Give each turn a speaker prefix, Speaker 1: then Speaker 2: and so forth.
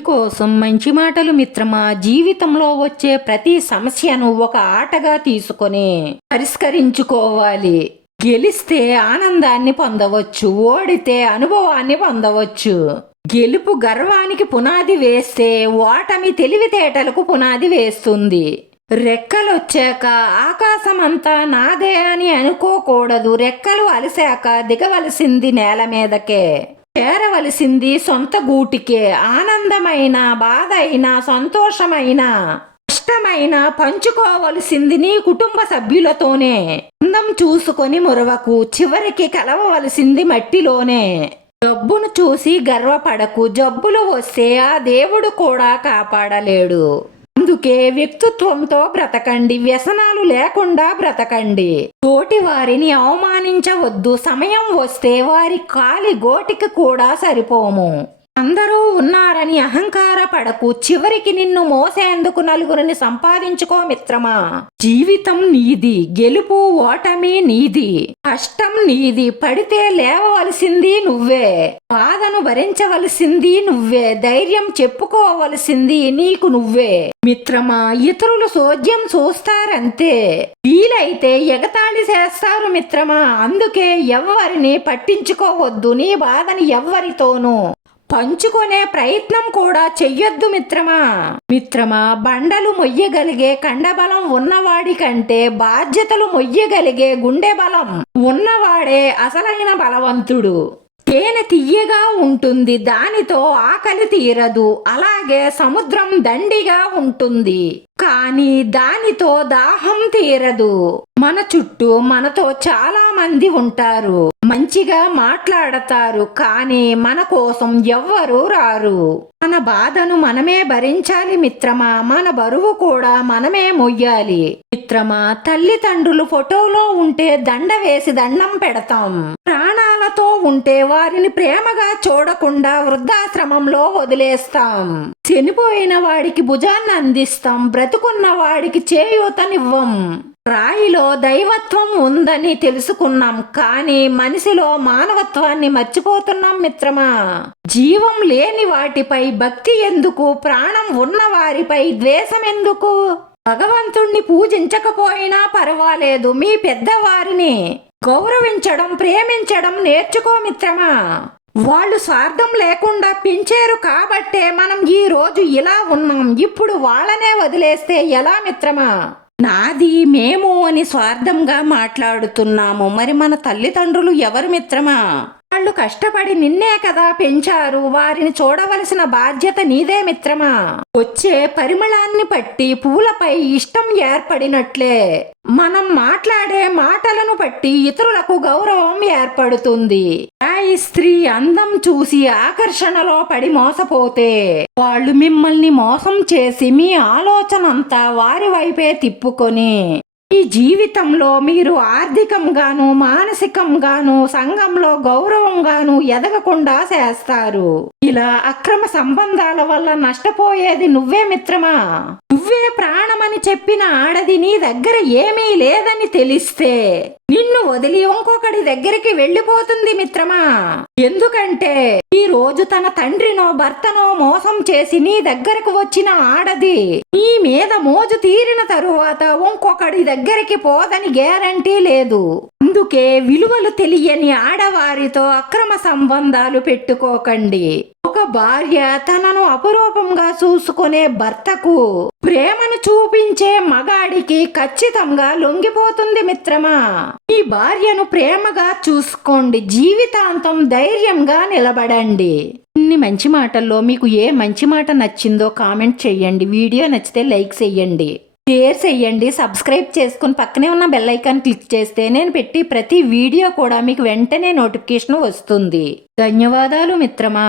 Speaker 1: కోసం మంచి మాటలు మిత్రమా? జీవితంలో వచ్చే ప్రతి సమస్యను ఒక ఆటగా తీసుకొని పరిష్కరించుకోవాలి. గెలిస్తే ఆనందాన్ని పొందవచ్చు ఓడితే అనుభవాన్ని పొందవచ్చు. గెలుపు గర్వానికి పునాది వేస్తే ఓటమి తెలివితేటలకు పునాది వేస్తుంది. రెక్కలొచ్చాక ఆకాశమంతా నాదే అని అనుకోకూడదు రెక్కలు అలిశాక దిగవలసింది నేల మీదకే. చేరవలసింది సొంత గూటికే. ఆనందమైన బాధ అయినా సంతోషమైన కష్టమైన పంచుకోవలసింది నీ కుటుంబ సభ్యులతోనే. అందం చూసుకొని మురవకు చివరికి కలవవలసింది మట్టిలోనే. జబ్బును చూసి గర్వపడకు జబ్బులు వస్తే ఆ దేవుడు కూడా కాపాడలేడు. అందుకే వ్యక్తిత్వంతో బ్రతకండి వ్యసనాలు లేకుండా బ్రతకండి. తోటి వారిని అవమానించవద్దు సమయం వస్తే వారి కాలి గోటికి కూడా సరిపోము. అందరూ ఉన్నారని అహంకార పడకు చివరికి నిన్ను మోసేందుకు నలుగురిని సంపాదించుకో మిత్రమా. జీవితం నీది గెలుపు ఓటమి నీది. కష్టం నీది పడితే లేవవలసింది నువ్వే. బాధను భరించవలసింది నువ్వే. ధైర్యం చెప్పుకోవలసింది నీకు నువ్వే. మిత్రమా ఇతరులు సోద్యం చూస్తారంతే. వీలైతే ఎగతాళి చేస్తారు మిత్రమా. అందుకే ఎవ్వరిని పట్టించుకోవద్దు. నీ బాధని ఎవ్వరితోనూ పంచుకునే ప్రయత్నం కూడా చెయ్యొద్దు మిత్రమా. మిత్రమా బండలు మొయ్యగలిగే కండబలం ఉన్నవాడి కంటే బాధ్యతలు మొయ్యగలిగే గుండె బలం ఉన్నవాడే అసలైన బలవంతుడు. తేనె తీయగా ఉంటుంది దానితో ఆకలి తీరదు అలాగే సముద్రం దండిగా ఉంటుంది. కానీ దానితో దాహం తీరదు. మన చుట్టూ మనతో చాలా మంది ఉంటారు. మంచిగా మాట్లాడతారు కానీ మన కోసం ఎవ్వరూ రారు. మన బాధను మనమే భరించాలి మిత్రమా? మన బరువు కూడా మనమే మొయ్యాలి. మిత్రమా తల్లిదండ్రులు ఫోటోలో ఉంటే దండ వేసి దండం పెడతాం. ప్రాణాలతో ఉంటే వారిని ప్రేమగా చూడకుండా వృద్ధాశ్రమంలో వదిలేస్తాం. చనిపోయిన వాడికి భుజాన్ని అందిస్తాం బ్రతుకున్న వాడికి చేయూతనివ్వం. రాయిలో దైవత్వం ఉందని తెలుసుకున్నాం కానీ మనిషిలో మానవత్వాన్ని మర్చిపోతున్నాం మిత్రమా? జీవం లేని వాటిపై భక్తి ఎందుకు? ప్రాణం ఉన్న వారిపై ద్వేషం ఎందుకు? భగవంతుణ్ణి పూజించకపోయినా పర్వాలేదు మీ పెద్దవారిని గౌరవించడం ప్రేమించడం నేర్చుకో మిత్రమా? వాళ్ళు స్వార్థం లేకుండా పెంచారు కాబట్టే మనం ఈ రోజు ఇలా ఉన్నాం. ఇప్పుడు వాళ్ళనే వదిలేస్తే ఎలా మిత్రమా? నాది మేము అని స్వార్థంగా మాట్లాడుతున్నాము. మరి మన తల్లిదండ్రులు ఎవరు మిత్రమా? వాళ్ళు కష్టపడి నిన్నే కదా పెంచారు. వారిని చూడవలసిన బాధ్యత నీదే మిత్రమా? వచ్చే పరిమళాన్ని పట్టి పూలపై ఇష్టం ఏర్పడినట్లే. మనం మాట్లాడే మాటలను బట్టి ఇతరులకు గౌరవం ఏర్పడుతుంది. ఆ స్త్రీ అందం చూసి ఆకర్షణలో పడి మోసపోతే వాళ్ళు మిమ్మల్ని మోసం చేసి మీ ఆలోచనంతా వారి వైపే తిప్పుకొని ఈ జీవితంలో మీరు ఆర్థికంగాను మానసికంగాను సంఘంలో గౌరవంగాను ఎదగకుండా చేస్తారు. ఇలా అక్రమ సంబంధాల వల్ల నష్టపోయేది నువ్వే మిత్రమా? నువ్వే ప్రాణమని చెప్పిన ఆడది నీ దగ్గర ఏమీ లేదని తెలిస్తే నిన్ను వదిలి ఇంకొకడి దగ్గరికి వెళ్ళిపోతుంది మిత్రమా? ఎందుకంటే ఈ రోజు తన తండ్రినో భర్తనో మోసం చేసి నీ దగ్గరకు వచ్చిన ఆడది నీ మీద మోజు తీరిన తరువాత ఇంకొకడి దగ్గరికి పోదని గ్యారంటీ లేదు. అందుకే విలువలు తెలియని ఆడవారితో అక్రమ సంబంధాలు పెట్టుకోకండి. ఒక భార్య తనను అపురూపంగా చూసుకునే భర్తకు ప్రేమను చూపి ప్రేమించే మగాడికి ఖచ్చితంగా లొంగిపోతుంది మిత్రమా? ఈ భార్యను ప్రేమగా చూసుకోండి. జీవితాంతం ధైర్యంగా నిలబడండి. ఇన్ని మంచి మాటల్లో మీకు ఏ మంచి మాట నచ్చిందో కామెంట్ చేయండి. వీడియో నచ్చితే లైక్ చేయండి. షేర్ చేయండి. సబ్స్క్రైబ్ చేసుకుని పక్కనే ఉన్న బెల్ ఐకాన్ క్లిక్ చేస్తే నేను పెట్టి ప్రతి వీడియో కూడా మీకు వెంటనే నోటిఫికేషన్ వస్తుంది. ధన్యవాదాలు మిత్రమా?